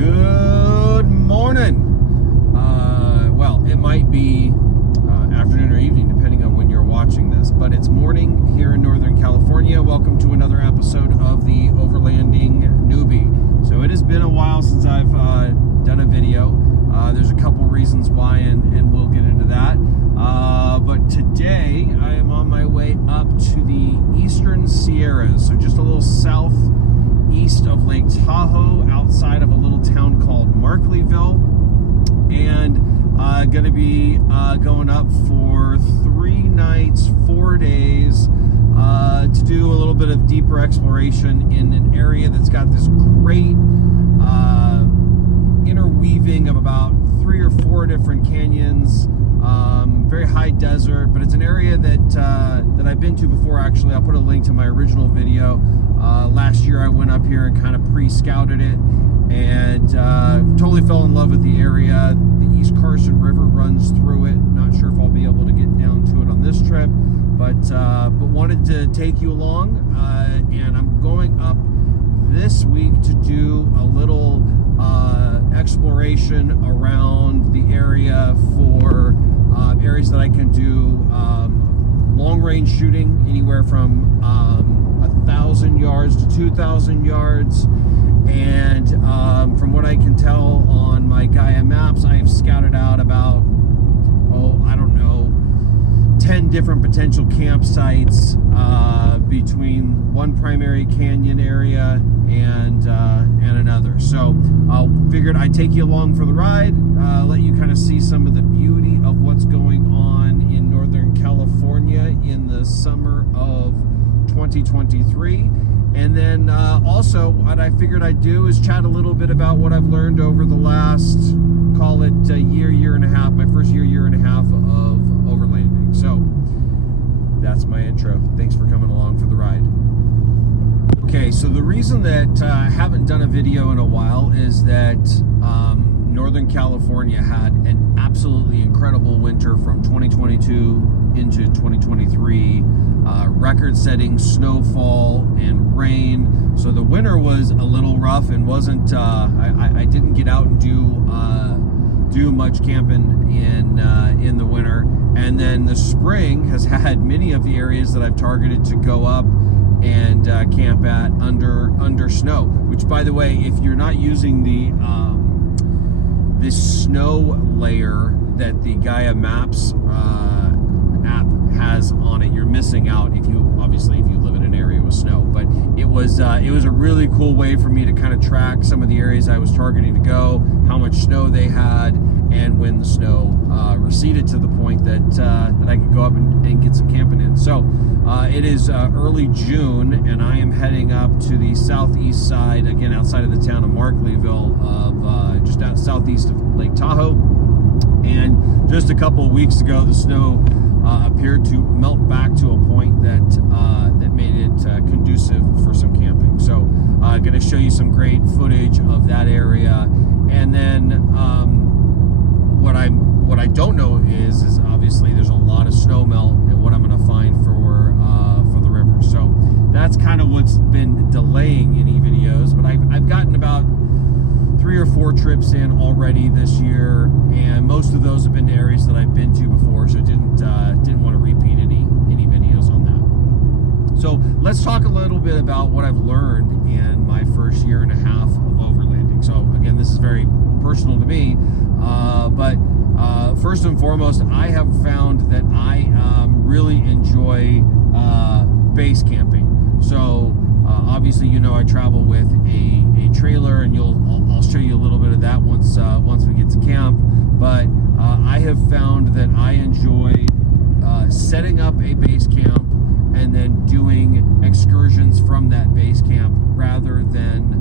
Good morning. Well, it might be afternoon or evening depending on when you're watching this, but it's morning here in Northern California. Welcome to another episode of the Overlanding Newbie. So it has been a while since I've done a video. There's a couple reasons why, and we'll get into that. But today I am on my way up to the Eastern Sierras, so just a little southeast of Lake Tahoe, outside of a little town called Markleyville, and going to be going up for 3 nights, 4 days, to do a little bit of deeper exploration in an area that's got this great interweaving of about 3 or 4 different canyons, very high desert, but it's an area that I've been to before. Actually, I'll put a link to my original video. Last year I went up here and kind of pre-scouted it, and totally fell in love with the area. The East Carson River runs through it. Not sure if I'll be able to get down to it on this trip, but wanted to take you along, and I'm going up this week to do a little exploration around the area for areas that I can do long-range shooting, anywhere from 1,000 yards to 2,000 yards. And from what I can tell on my Gaia maps, I have scouted out about, 10 different potential campsites between one primary canyon area and another. So I figured I'd take you along for the ride, let you kind of see some of the beauty of what's going on in Northern California in the summer of 2023. And then also what I figured I'd do is chat a little bit about what I've learned over the last, call it a year and a half, my first year and a half of overlanding. So that's my intro. Thanks for coming along for the ride. Okay, so the reason that I haven't done a video in a while is that Northern California had an absolutely incredible winter from 2022 into 2023. Record-setting snowfall and rain. So the winter was a little rough and wasn't. I didn't get out and do much camping in the winter. And then the spring has had many of the areas that I've targeted to go up and camp at under snow. Which, by the way, if you're not using the this snow layer that the Gaia Maps app has on it, you're missing out if you live in an area with snow. But it was a really cool way for me to kind of track some of the areas I was targeting to go, how much snow they had, and when the snow receded to the point that I could go up and get some camping in. So it is early June, and I am heading up to the southeast side, again outside of the town of Markleyville, of just out southeast of Lake Tahoe. And just a couple of weeks ago, the snow appeared to melt back to a point that made it conducive for some camping. So I'm going to show you some great footage of that area. And then what I don't know is obviously there's a lot of snow melt and what I'm going to find for the river. So that's kind of what's been delaying any videos. But I've gotten about 3 or 4 trips in already this year, and most of those have been to areas that I've been to before, so didn't want to repeat any videos on that. So let's talk a little bit about what I've learned in my first year and a half of overlanding. So again, this is very personal to me, but first and foremost, I have found that I really enjoy base camping. So obviously, I travel with a trailer, and I'll show you a little bit of that once we get to camp. But I have found that I enjoy setting up a base camp and then doing excursions from that base camp, rather than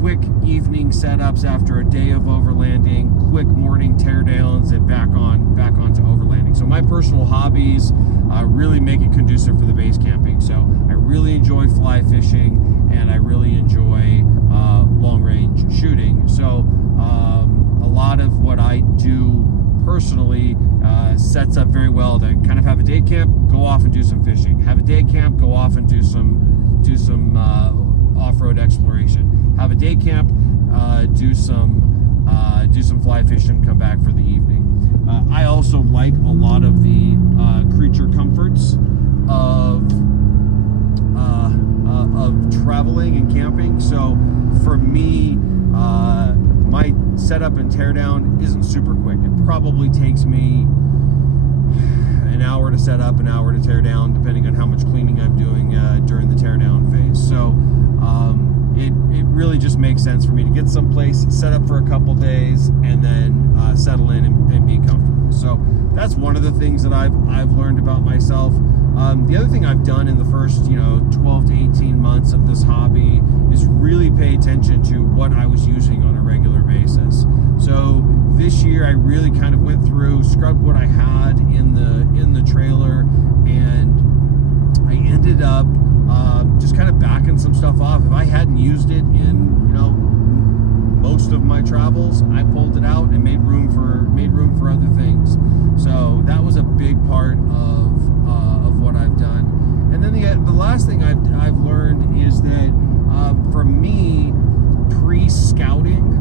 quick evening setups after a day of overlanding, quick morning teardowns, and back onto overlanding. So my personal hobbies really make it conducive for the base camping. So I really enjoy fly fishing, and I really enjoy long range shooting. So a lot of what I do personally sets up very well to kind of have a day camp, go off and do some fishing. Have a day camp, go off and do some off-road exploration. Have a day camp, do some fly fishing, come back for the evening. I also like a lot of the creature comforts of traveling and camping. So for me, my setup and teardown isn't super quick. It probably takes me an hour to set up, an hour to tear down, depending on how much cleaning I'm doing during the teardown phase. So it really just makes sense for me to get someplace, set up for a couple days, and then settle in and be comfortable. So that's one of the things that I've learned about myself. The other thing I've done in the first 12 to 18 months of this hobby is really pay attention to what I was using on a regular basis. So this year I really kind of went through, scrubbed what I had in the trailer, and I ended up just kind of backing some stuff off. If I hadn't used it in most of my travels, I pulled it out and made room for other things. So that was a big part of what I've done. And then the last thing I've learned is that for me, pre-scouting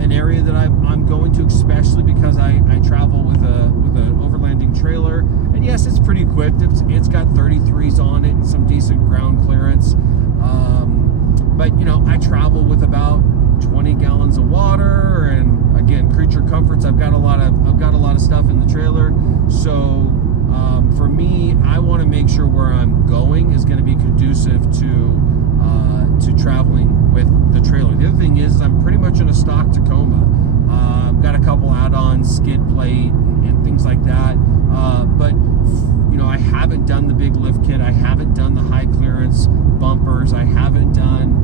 an area that I'm going to, especially because I travel with an overlanding trailer, and yes, it's pretty equipped. It's got 33s on it and some decent ground clearance. But I travel with about 20 gallons of water, and again, creature comforts. I've got a lot of stuff in the trailer. So for me, I want to make sure where I'm going is going to be conducive to traveling with the trailer. The other thing is I'm pretty much in a stock Tacoma. I've got a couple add-ons, skid plate and things like that. But I haven't done the big lift kit. I haven't done the high clearance bumpers. I haven't done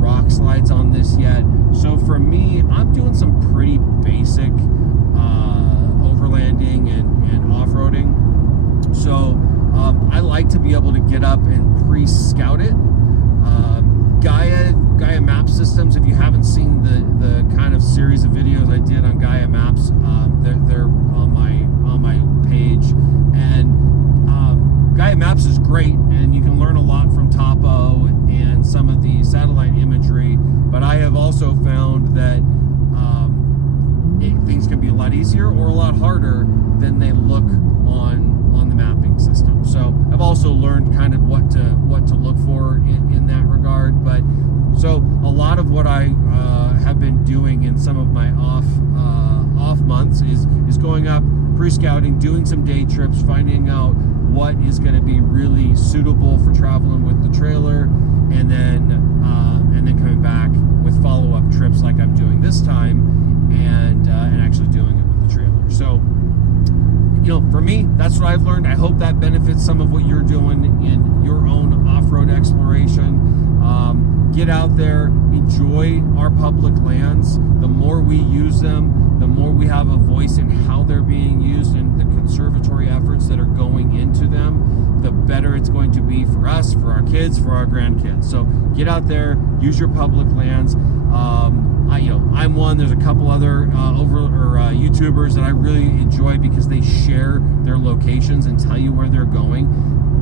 rock slides on this yet. So for me, I'm doing some pretty basic overlanding and off-roading. So I like to be able to get up and pre-scout it. Gaia Map Systems, if you haven't seen the kind of series of videos I did on Gaia Maps, they're on my page. And Gaia Maps is great, and you can learn a lot from topo and some of the satellite imagery. But I have also found that things can be a lot easier or a lot harder than they look on the mapping system. So I've also learned kind of what to look for in that regard. But so a lot of what I have been doing in some of my off months is going up, pre-scouting, doing some day trips, finding out what is going to be really suitable for traveling with the trailer, and then coming back with follow-up trips like I'm doing this time, and actually doing it with the trailer. So for me, that's what I've learned. I hope that benefits some of what you're doing in your own off-road exploration. Get out there, enjoy our public lands. The more we use them, the more we have a voice in how they're being used and the conservatory efforts that are going into them, the better it's going to be for us, for our kids, for our grandkids. So get out there, use your public lands. I'm one. There's a couple other YouTubers that I really enjoy because they share their locations and tell you where they're going.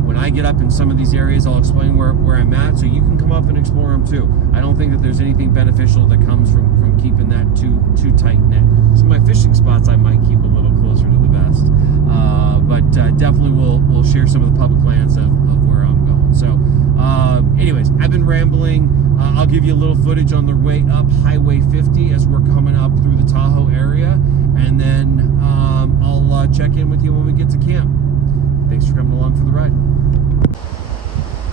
When I get up in some of these areas, I'll explain where I'm at, so you can come up and explore them too. I don't think that there's anything beneficial that comes from keeping that too tight knit. Some of my fishing spots I might keep a little closer to the vest, but definitely we'll share some of the public lands of where I'm going. So anyways, I've been rambling. I'll give you a little footage on the way up Highway 50 as we're coming up through the Tahoe area, and then I'll check in with you when we get to camp. Thanks for coming along for the ride.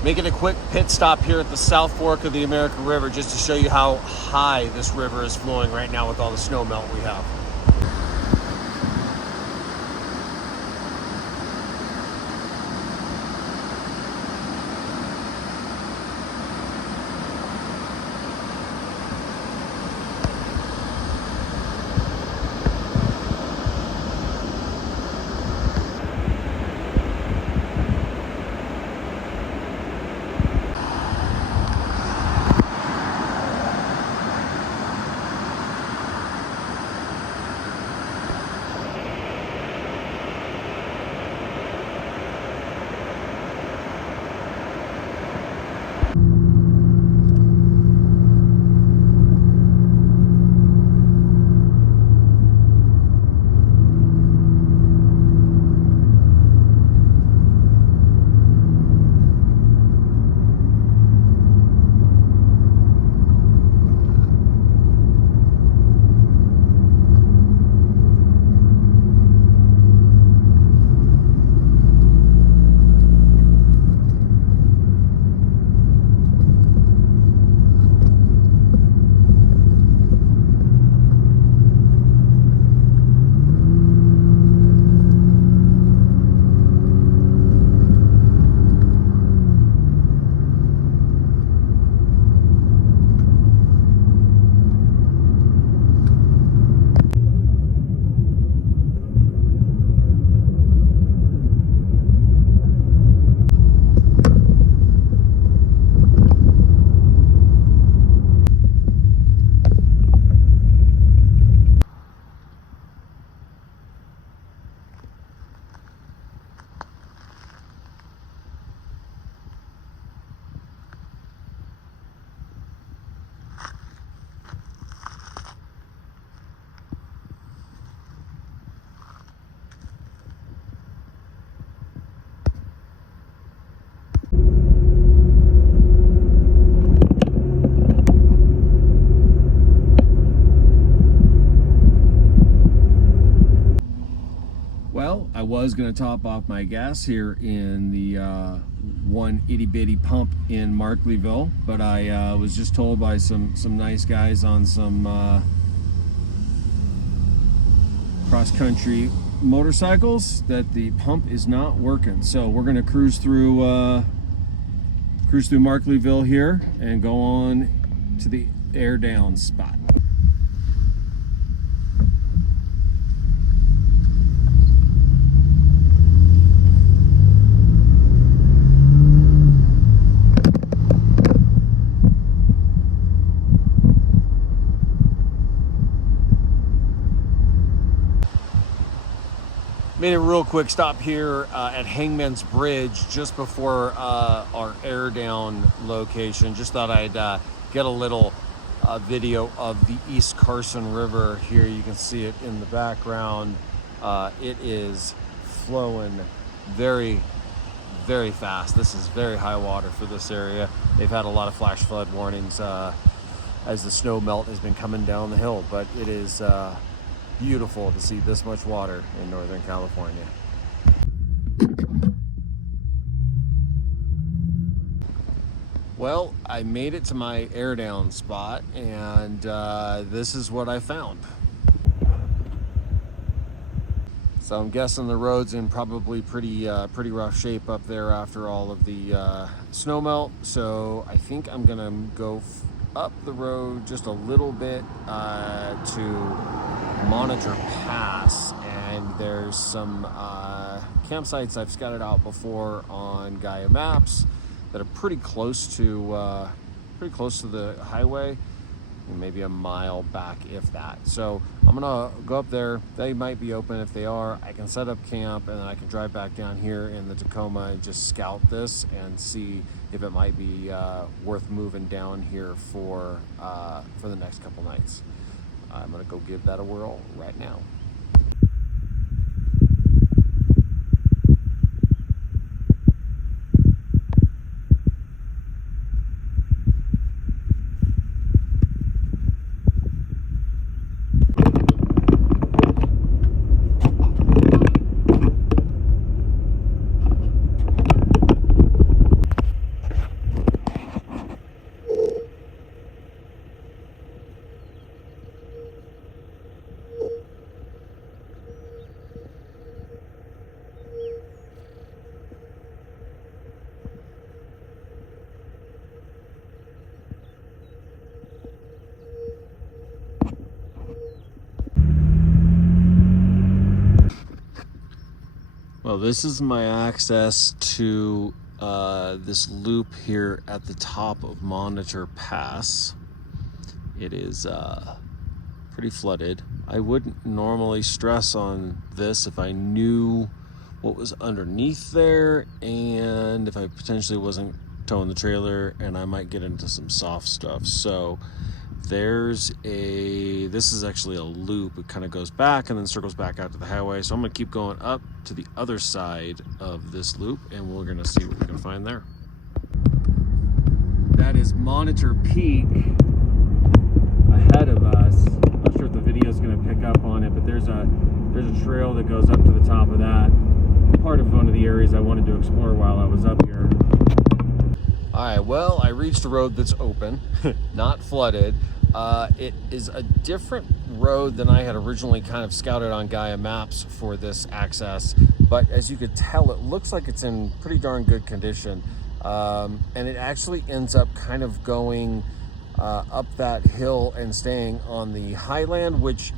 Making a quick pit stop here at the South Fork of the American River just to show you how high this river is flowing right now with all the snow melt we have. was going to top off my gas here in the one itty bitty pump in Markleyville, but I was just told by some nice guys on some cross-country motorcycles that the pump is not working. So we're going to cruise through Markleyville here and go on to the air down spot. Made a real quick stop here at Hangman's Bridge just before our air down location. Just thought I'd get a little video of the East Carson River here. You can see it in the background. It is flowing very, very fast. This is very high water for this area. They've had a lot of flash flood warnings as the snow melt has been coming down the hill, but it is beautiful to see this much water in Northern California. Well, I made it to my air down spot, and this is what I found. So I'm guessing the road's in probably pretty rough shape up there after all of the snow melt. So I think I'm gonna go up the road just a little bit to Monitor Pass, and there's some campsites I've scouted out before on Gaia Maps that are pretty close to the highway, maybe a mile back if that. So I'm gonna go up there. They might be open. If they are, I can set up camp and then I can drive back down here in the Tacoma and just scout this and see if it might be worth moving down here for the next couple nights. I'm gonna go give that a whirl right now. Well, this is my access to this loop here at the top of Monitor Pass. It is pretty flooded. I wouldn't normally stress on this if I knew what was underneath there and if I potentially wasn't towing the trailer and I might get into some soft stuff. So this is actually a loop. It kind of goes back and then circles back out to the highway. So I'm gonna keep going up to the other side of this loop and we're gonna see what we can find there. That is Monitor Peak ahead of us. I'm not sure if the video is gonna pick up on it, but there's a trail that goes up to the top of that. Part of one of the areas I wanted to explore while I was up here. All right, well, I reached a road that's open, not flooded. It is a different road than I had originally kind of scouted on Gaia Maps for this access, but as you could tell, it looks like it's in pretty darn good condition. And it actually ends up kind of going up that hill and staying on the highland, which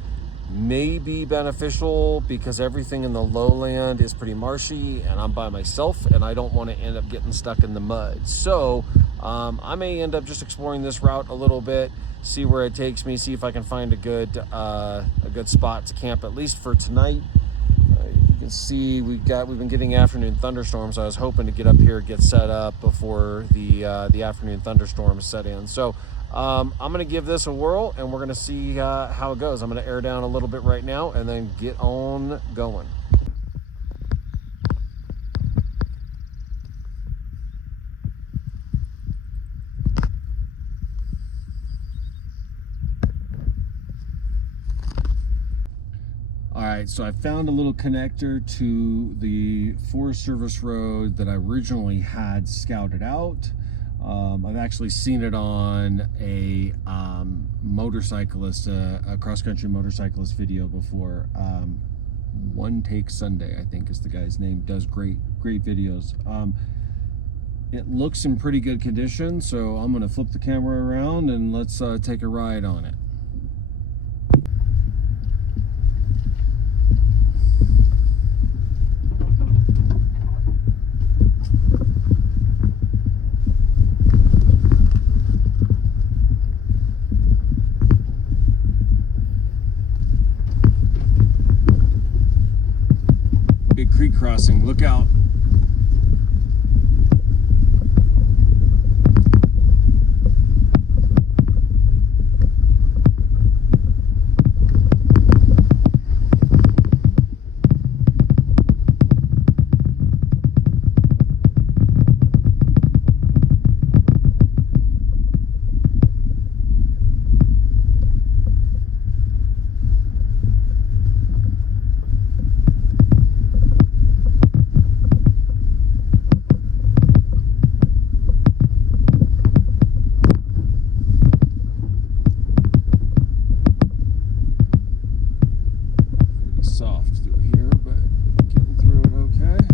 may be beneficial because everything in the lowland is pretty marshy and I'm by myself and I don't want to end up getting stuck in the mud. So I may end up just exploring this route a little bit, see where it takes me, see if I can find a good spot to camp, at least for tonight. You can see we've been getting afternoon thunderstorms. I was hoping to get up here, get set up before the afternoon thunderstorms set in. So I'm gonna give this a whirl and we're gonna see how it goes. I'm gonna air down a little bit right now and then get on going. All right, so I found a little connector to the Forest Service road that I originally had scouted out. I've actually seen it on a motorcyclist, a cross-country motorcyclist video before. One Take Sunday, I think is the guy's name. Does great videos. It looks in pretty good condition, so I'm gonna flip the camera around and let's take a ride on it. Big creek crossing, look out. Soft through here, but getting through it okay.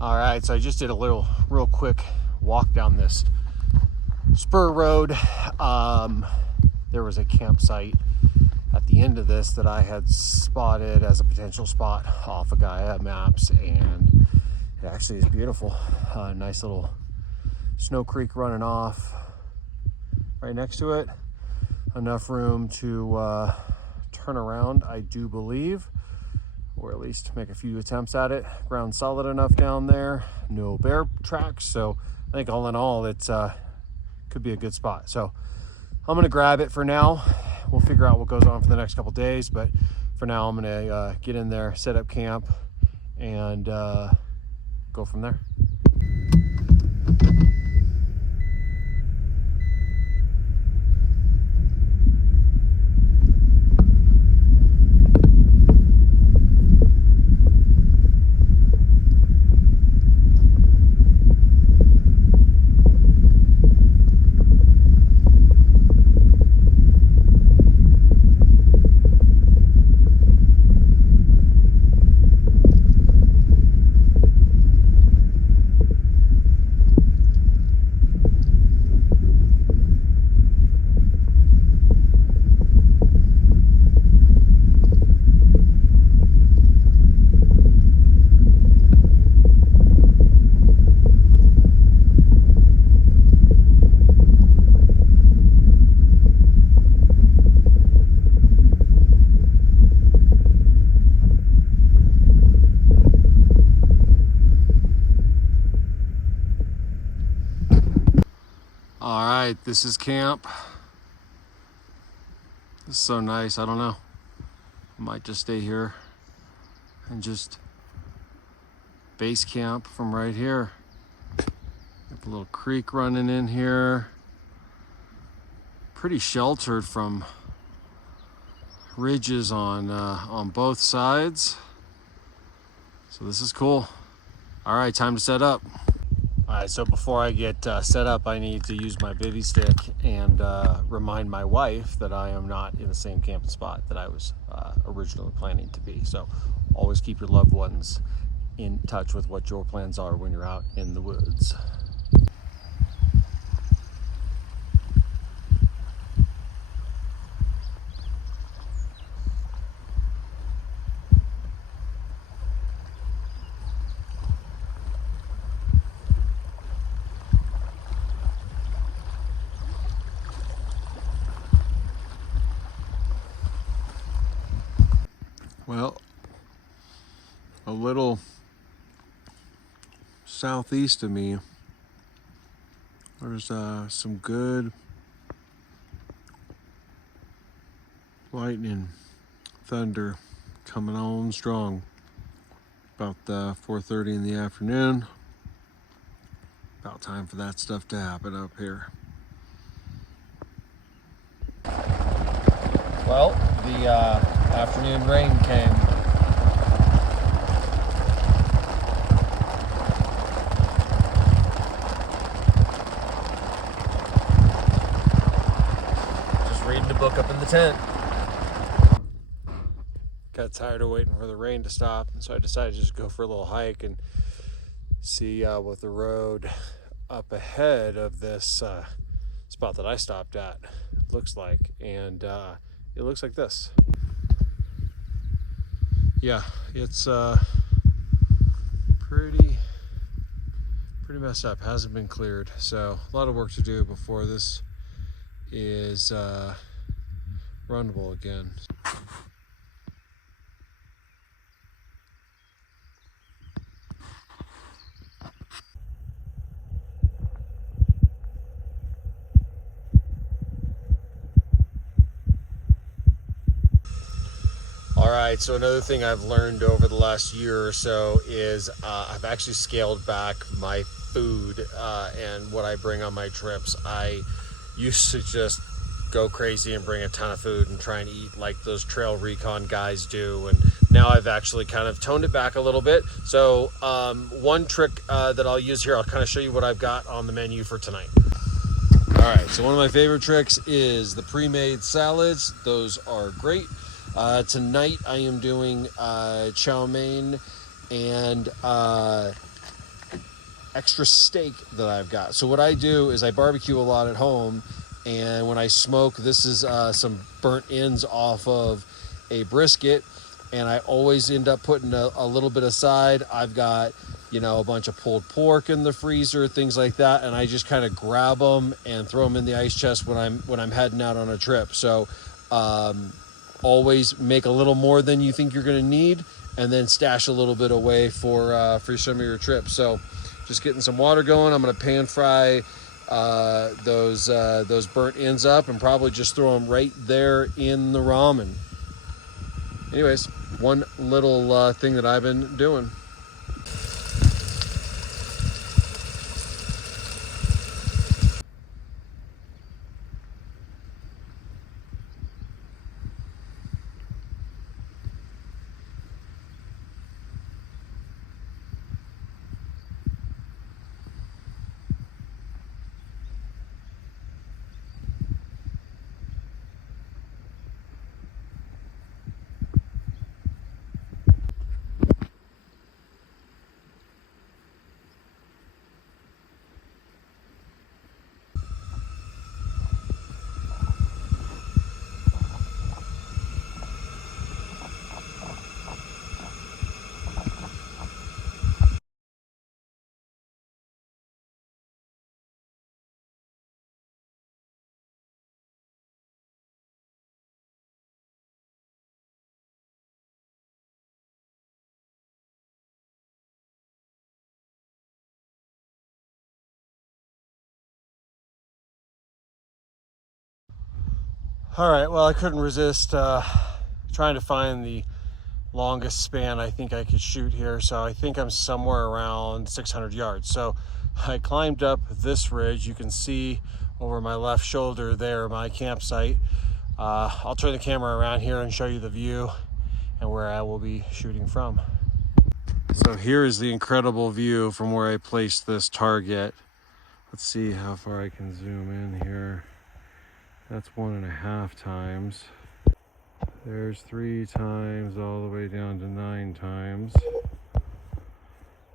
All right, so I just did a real quick walk down this spur road. There was a campsite at the end of this that I had spotted as a potential spot off of Gaia Maps, and it actually is beautiful. Nice little Snow Creek running off right next to it. Enough room to turn around, I do believe, or at least make a few attempts at it. Ground solid enough down there, no bear tracks, so I think all in all it's could be a good spot. So I'm gonna grab it for now. We'll figure out what goes on for the next couple days, but for now I'm gonna get in there, set up camp, and go from there. All right, this is camp. This is so nice. I don't know. I might just stay here and just base camp from right here. Got the little creek running in here. Pretty sheltered from ridges on both sides. So this is cool. All right, time to set up. All right, so before I get set up, I need to use my bivy stick and remind my wife that I am not in the same camping spot that I was originally planning to be. So always keep your loved ones in touch with what your plans are when you're out in the woods. Well, a little southeast of me, there's some good lightning, thunder coming on strong. About 4:30 in the afternoon. About time for that stuff to happen up here. Well, the afternoon rain came. Just reading the book up in the tent. Got tired of waiting for the rain to stop, and so I decided to just go for a little hike and see what the road up ahead of this spot that I stopped at looks like. And it looks like this. Yeah, it's pretty messed up. Hasn't been cleared, so a lot of work to do before this is runnable again. All right, so another thing I've learned over the last year or so is I've actually scaled back my food and what I bring on my trips. I used to just go crazy and bring a ton of food and try and eat like those trail recon guys do, and now I've actually kind of toned it back a little bit. So one trick that I'll use here, I'll kind of show you what I've got on the menu for tonight. All right, so one of my favorite tricks is the pre-made salads. Those are great. Tonight I am doing chow mein and extra steak that I've got. So what I do is I barbecue a lot at home, and when I smoke, this is some burnt ends off of a brisket, and I always end up putting a little bit aside. I've got, you know, a bunch of pulled pork in the freezer, things like that, and I just kind of grab them and throw them in the ice chest when I'm heading out on a trip. So always make a little more than you think you're going to need, and then stash a little bit away for some of your trips. So just getting some water going. I'm going to pan fry those burnt ends up and probably just throw them right there in the ramen. Anyways, one little thing that I've been doing. All right, well, I couldn't resist trying to find the longest span I think I could shoot here. So I think I'm somewhere around 600 yards. So I climbed up this ridge. You can see over my left shoulder there, my campsite. I'll turn the camera around here and show you the view and where I will be shooting from. So here is the incredible view from where I placed this target. Let's see how far I can zoom in here. That's 1.5 times. There's 3 times, all the way down to 9 times.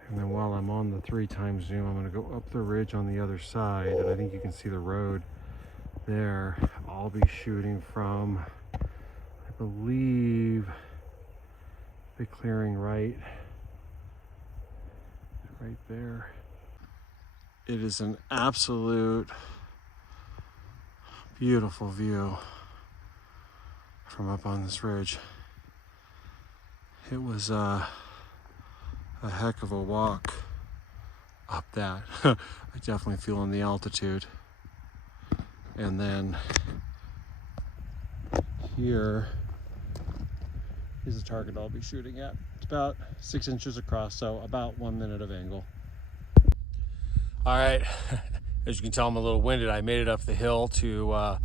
And then while I'm on the 3 times zoom, I'm gonna go up the ridge on the other side, and I think you can see the road there. I'll be shooting from, I believe, the clearing right there. It is an absolute beautiful view from up on this ridge. It was a heck of a walk up that. I definitely feeling the altitude. And then here is the target I'll be shooting at. It's about 6 inches across, so about 1 minute of angle. All right, as you can tell, I'm a little winded. I made it up the hill to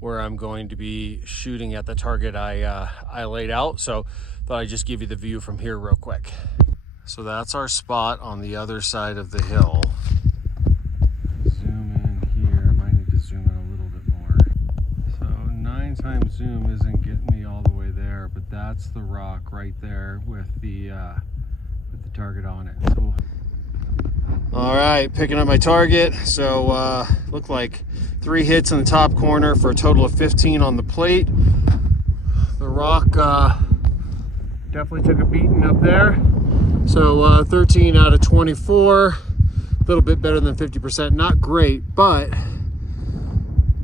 where I'm going to be shooting at the target I laid out. So thought I'd just give you the view from here real quick. So that's our spot on the other side of the hill. Zoom in here. I might need to zoom in a little bit more. So 9 times zoom isn't getting me all the way there, but that's the rock right there with the target on it. So, all right, picking up my target. So looked like 3 hits in the top corner for a total of 15 on the plate. The rock definitely took a beating up there. So 13 out of 24, a little bit better than 50%. Not great, but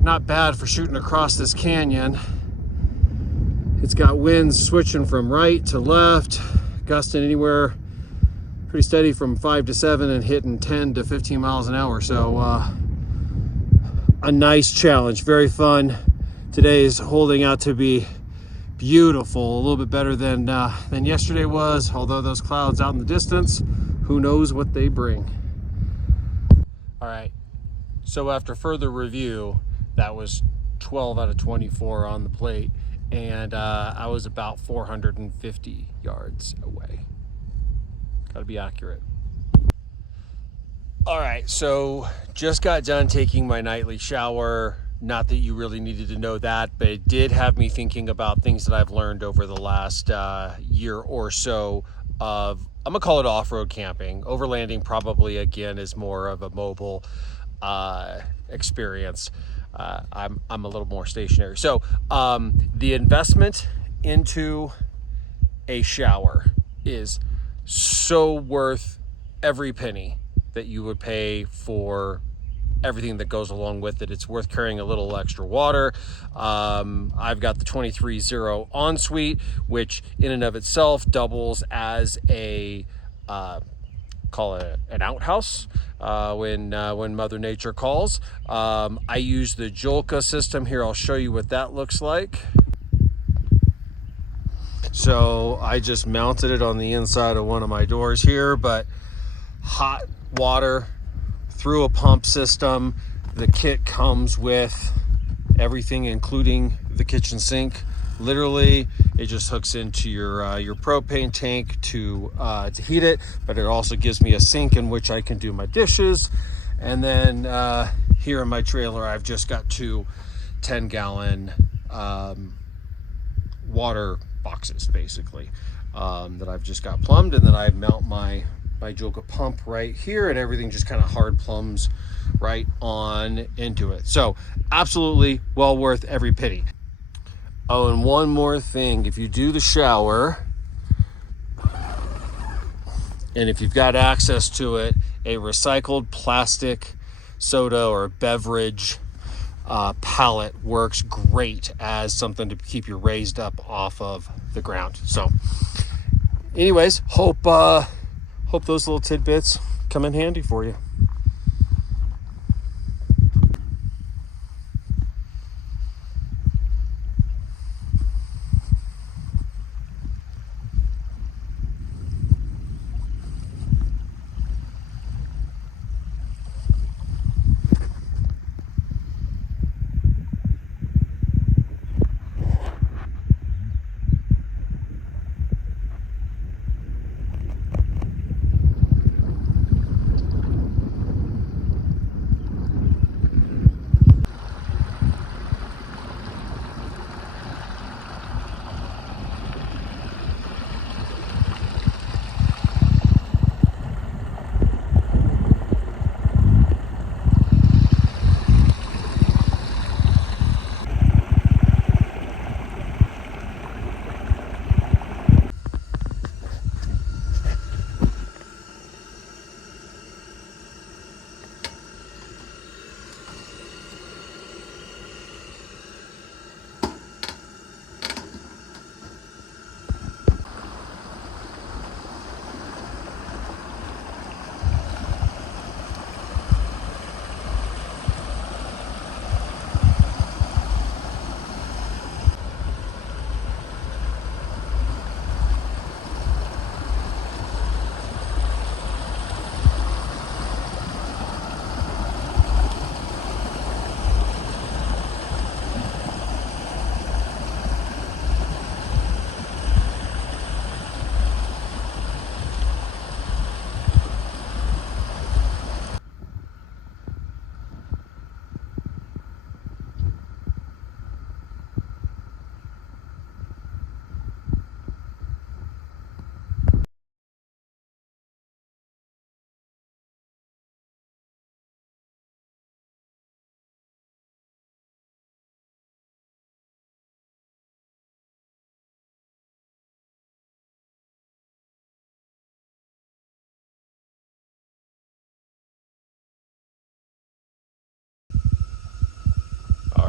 not bad for shooting across this canyon. It's got winds switching from right to left, gusting anywhere pretty steady from 5 to 7 and hitting 10 to 15 miles an hour. So a nice challenge, very fun. Today is holding out to be beautiful, a little bit better than yesterday was, although those clouds out in the distance, who knows what they bring. All right, so after further review, that was 12 out of 24 on the plate, and I was about 450 yards away. Gotta be accurate. All right, so just got done taking my nightly shower. Not that you really needed to know that, but it did have me thinking about things that I've learned over the last year or so of, I'm gonna call it off-road camping. Overlanding probably, again, is more of a mobile experience. I'm a little more stationary. So the investment into a shower is so worth every penny that you would pay for everything that goes along with it. It's worth carrying a little extra water. I've got the 23-0 ensuite, which in and of itself doubles as a call it an outhouse when Mother Nature calls. I use the Julka system here. I'll show you what that looks like. So I just mounted it on the inside of one of my doors here, but hot water through a pump system. The kit comes with everything, including the kitchen sink. Literally, it just hooks into your propane tank to heat it, but it also gives me a sink in which I can do my dishes. And then here in my trailer, I've just got 2 10-gallon water boxes, basically, that I've just got plumbed, and then I mount my Julka pump right here, and everything just kind of hard plumbs right on into it. So absolutely well worth every penny. Oh, and one more thing, if you do the shower, and if you've got access to it, a recycled plastic soda or beverage pallet works great as something to keep you raised up off of the ground. So anyways, hope those little tidbits come in handy for you.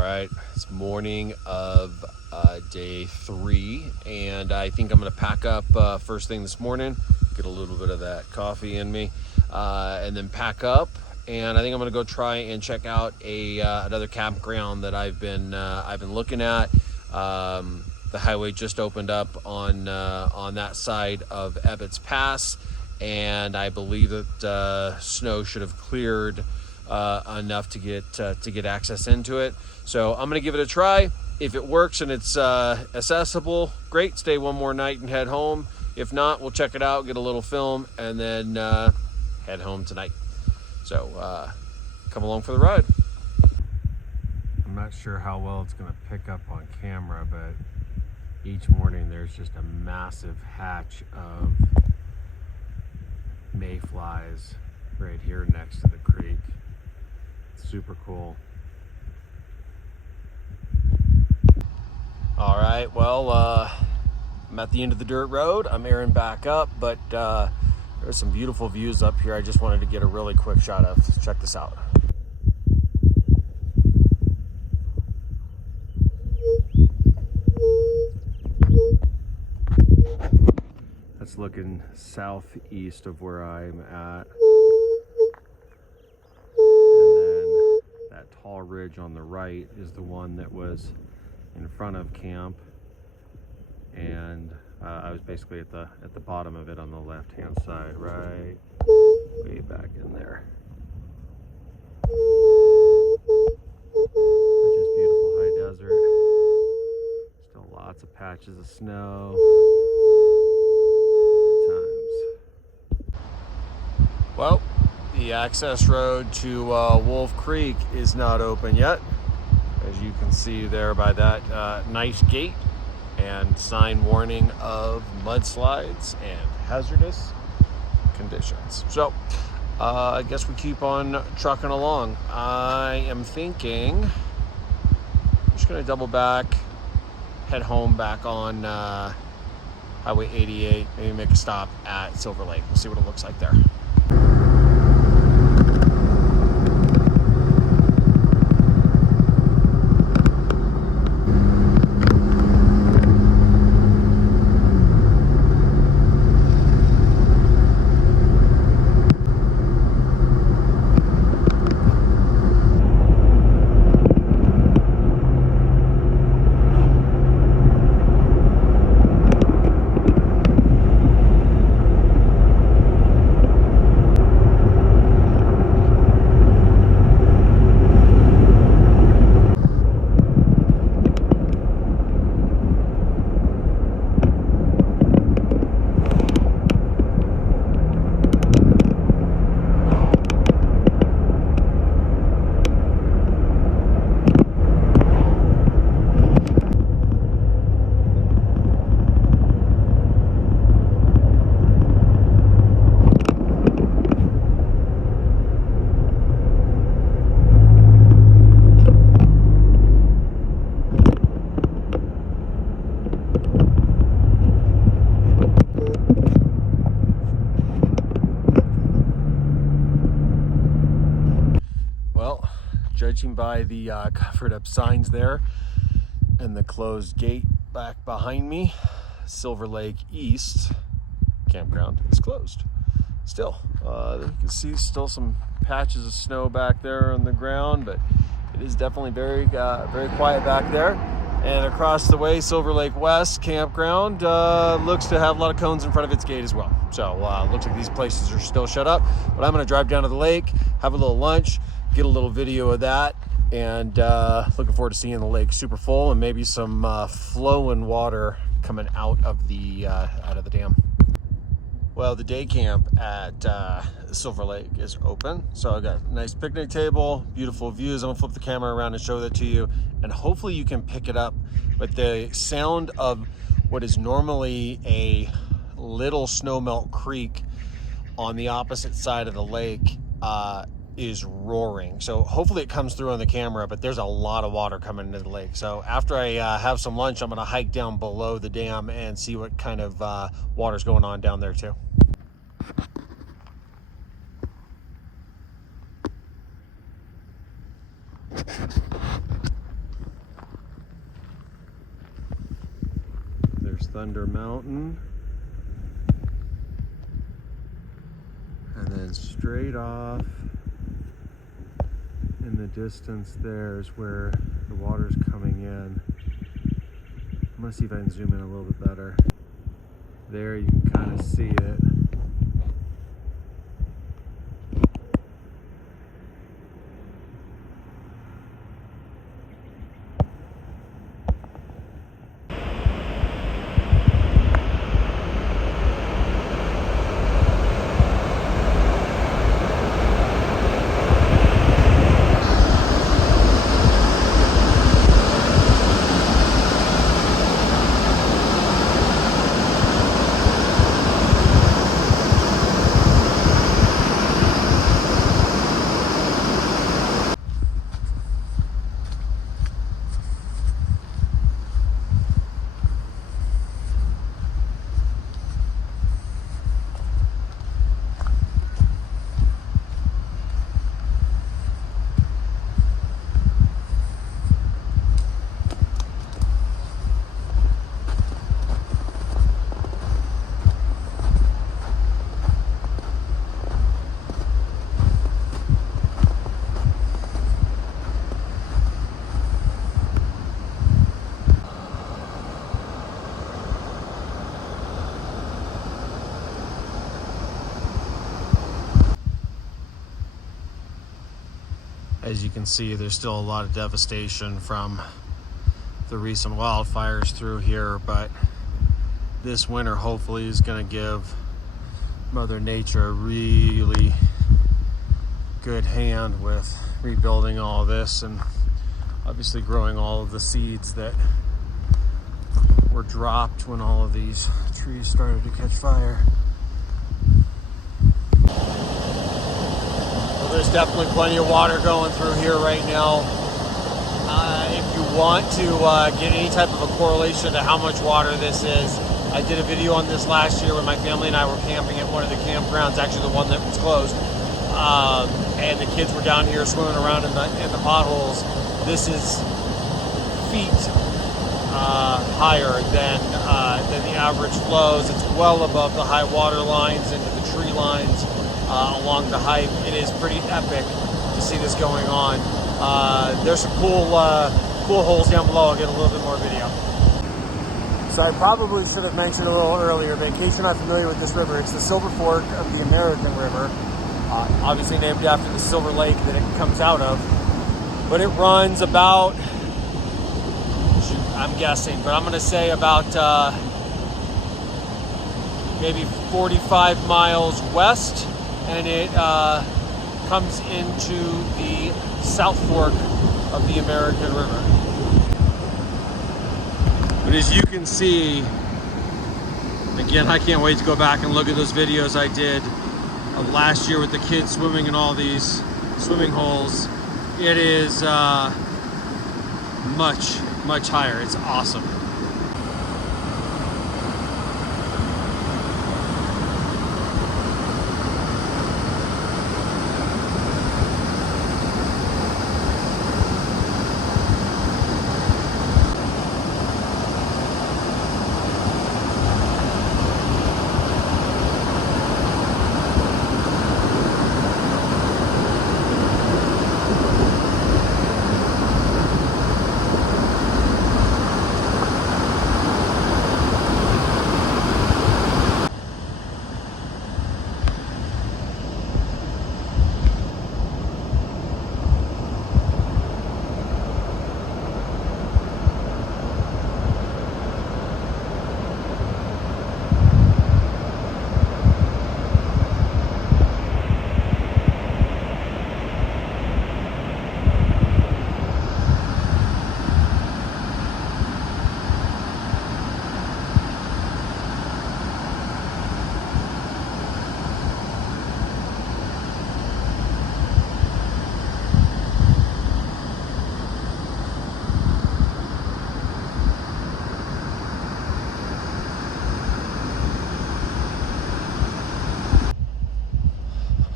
right, it's morning of day 3, and I think I'm gonna pack up first thing this morning, get a little bit of that coffee in me, and then pack up. And I think I'm gonna go try and check out another campground that I've been looking at. The highway just opened up on that side of Ebbets Pass, and I believe that snow should have cleared enough to get access into it. So I'm gonna give it a try. If it works and it's accessible, great. Stay one more night and head home. If not, we'll check it out, get a little film, and then head home tonight. So come along for the ride. I'm not sure how well it's gonna pick up on camera, but each morning there's just a massive hatch of mayflies right here next to the creek. It's super cool. All right, well, I'm at the end of the dirt road. I'm airing back up, but there's some beautiful views up here I just wanted to get a really quick shot of. Check this out. That's looking southeast of where I'm at. And then that tall ridge on the right is the one that was in front of camp. And I was basically at the bottom of it on the left-hand side, right way back in there. Just beautiful high desert. Still lots of patches of snow. Good times. Well, the access road to Wolf Creek is not open yet, as you can see there by that nice gate and sign warning of mudslides and hazardous conditions. So I guess we keep on trucking along. I am thinking I'm just gonna double back, head home back on Highway 88, maybe make a stop at Silver Lake. We'll see what it looks like there. Judging by the covered up signs there and the closed gate back behind me, Silver Lake East campground is closed. Still, you can see still some patches of snow back there on the ground, but it is definitely very quiet back there. And across the way, Silver Lake West campground looks to have a lot of cones in front of its gate as well. So looks like these places are still shut up, but I'm gonna drive down to the lake, have a little lunch, get a little video of that, and looking forward to seeing the lake super full and maybe some flowing water coming out of the dam. Well, the day camp at Silver Lake is open, so I got a nice picnic table, beautiful views. I'm gonna flip the camera around and show that to you, and hopefully you can pick it up. But the sound of what is normally a little snowmelt creek on the opposite side of the lake is roaring. So hopefully it comes through on the camera, but there's a lot of water coming into the lake. So after I have some lunch, I'm gonna hike down below the dam and see what kind of water's going on down there too. There's Thunder Mountain. And then straight off in the distance there is where the water's coming in. I'm gonna see if I can zoom in a little bit better. There you can kind of see it. As you can see, there's still a lot of devastation from the recent wildfires through here, but this winter hopefully is going to give Mother Nature a really good hand with rebuilding all of this and obviously growing all of the seeds that were dropped when all of these trees started to catch fire. There's definitely plenty of water going through here right now. If you want to get any type of a correlation to how much water this is, I did a video on this last year when my family and I were camping at one of the campgrounds, actually the one that was closed, and the kids were down here swimming around in the potholes. This is feet higher than the average flows. It's well above the high water lines into the tree lines. Along the hike. It is pretty epic to see this going on. There's some cool holes down below. I'll get a little bit more video. So I probably should have mentioned a little earlier, but in case you're not familiar with this river, it's the Silver Fork of the American River, obviously named after the Silver Lake that it comes out of. But it runs about, I'm guessing, but I'm going to say about maybe 45 miles west. And it comes into the South Fork of the American River. But as you can see, again, I can't wait to go back and look at those videos I did of last year with the kids swimming in all these swimming holes. It is much, much higher. It's awesome.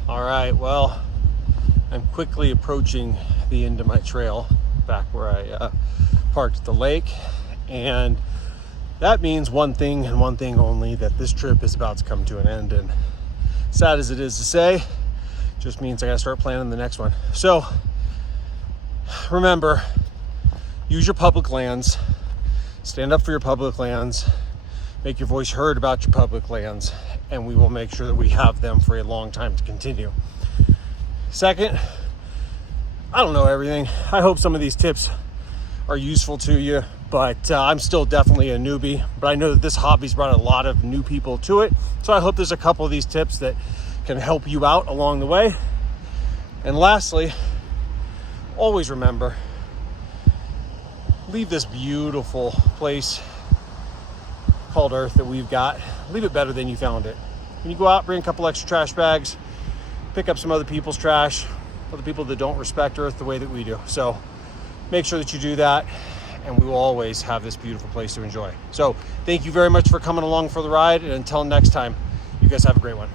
Alright, well, I'm quickly approaching the end of my trail back where I parked at the lake, and that means one thing and one thing only, that this trip is about to come to an end. And sad as it is to say, just means I gotta start planning the next one. So remember, use your public lands, stand up for your public lands, make your voice heard about your public lands, and we will make sure that we have them for a long time to continue. Second, I don't know everything. I hope some of these tips are useful to you, but I'm still definitely a newbie, but I know that this hobby's brought a lot of new people to it. So I hope there's a couple of these tips that can help you out along the way. And lastly, always remember, leave this beautiful place called Earth that we've got, leave it better than you found it. When you go out, bring a couple extra trash bags, pick up some other people's trash, other people that don't respect Earth the way that we do. So make sure that you do that, and we will always have this beautiful place to enjoy. So thank you very much for coming along for the ride, and until next time, you guys have a great one.